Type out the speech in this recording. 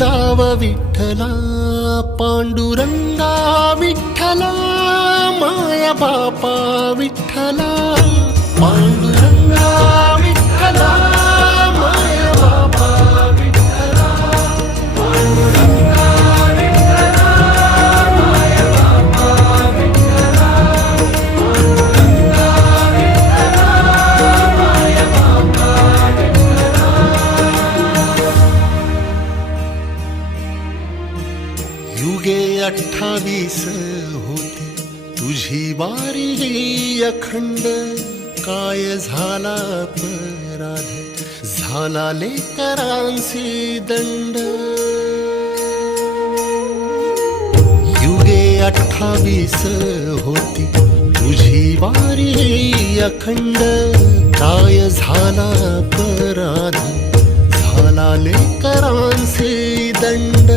दाव विठ्ठला पांडुरंगा विठ्ठला माया बापा विठ्ठला पांडुरंगा विठ्ठला माया बापा विठ्ठला पांडुरंगा विठ्ठला माया बापा विठ्ठला पांडुरंगा विठ्ठला माया बापा विठ्ठला. युगे 28 होती तुझी वारी अखंड काय झाला अपराध झाला लेकरांसी दंड. युगे 28 होती तुझी वारी अखंड काय झाला अपराध झाला लेकरांसी दंड.